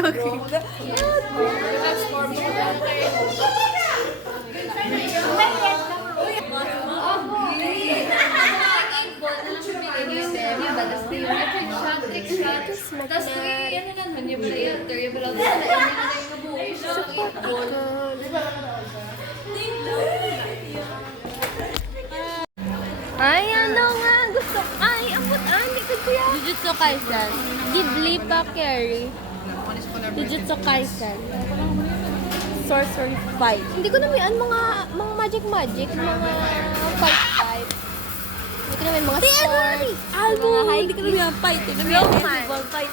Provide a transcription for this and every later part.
cooking. Ay, ano nga? Gusto. Ay, abot. Hindi ko kuya. Jujutsu Kaisen. Ghibli pa, Carrie. Jujutsu Kaisen. Sorcery fight. Hindi ko naman mga magic, mga fight. Hindi ko naman mga swords. Mga high. Hindi ko naman fight. Hindi ko naman fight.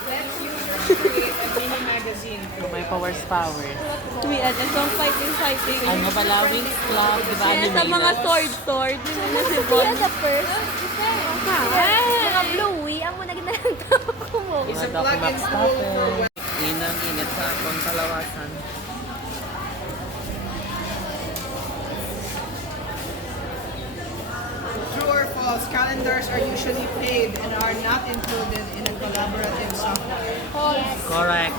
Mini magazine. May powers. Tumian, ang fighting. Ano pala, Wings Club, di ba? Kaya sa mga sword. Yun na si Bon. Kaya the first. Mga blowy. Ang muna ginagawa ko mo. Mga Documax Stopper. Inang init sa akong kalawasan. True or false, calendars are usually paid and are not included in a collaborative software. Correct.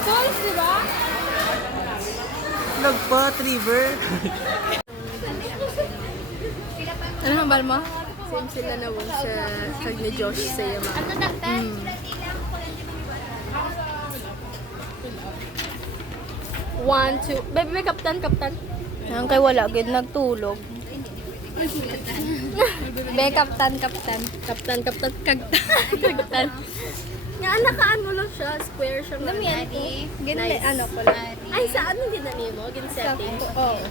False, di ba? Nagpot, River. Ano hambal mo? Same sila na wong sa kag ni Josh sa Yama. Ano daktan? One, two. Baby, may kaptan. Ang kay wala, gid nagtulog. Be, kaptan. Kagtan. Nga, nakaan mo lang siya. Square siya. Gamiyan ko. Nice. Ano ko lang. Ay, saan mo ginani mo? Gin-setting? Oo.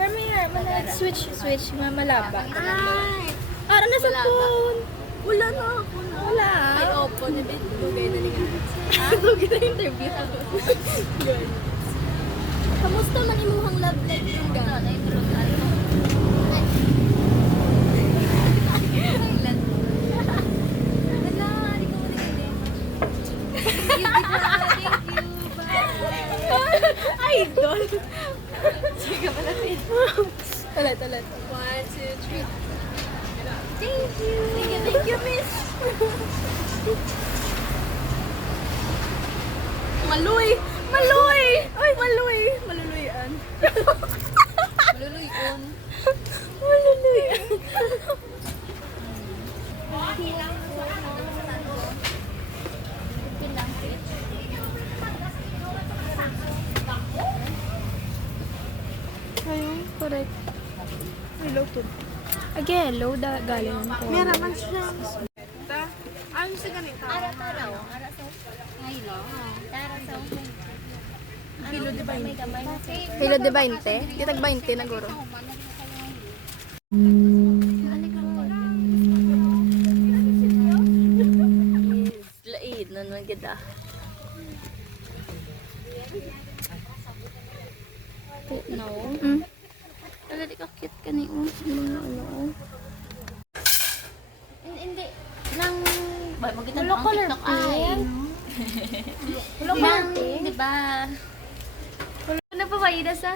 Premiere, switch, malaba. Ay! Ara na sa phone! Wala na ako na. Wala. Ay, opo. Dugay na ni Dugay na interview. Good. Kamusta man imuhang love life yung gano'n? Idol! Sige pala Talat. 1, 2, 3. Thank you, miss! Maluy! Ay, maluy! Maluluyan. Maluluyon. Ayun, correct. Hello po. Again, hello da galing ko. Meron man siya. Ano sa ganito? Araw-araw. Ngayon. Araw-araw. Kilo de 20. Kilo de 20? Di tag 20 na guro. Laid na naman kita. No. Wala di ka cute ka ni ano. Hindi. Nang... Ba, magkita Wala ang color TikTok ay. Wala color pink. Diba? Ano pa ba ida sa?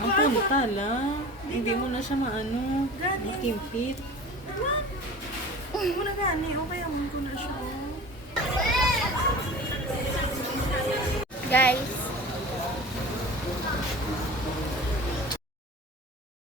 Ang punta lang. Hindi mo na siya maano. Makimpit. Una gani, okay naman ko na siya. Guys,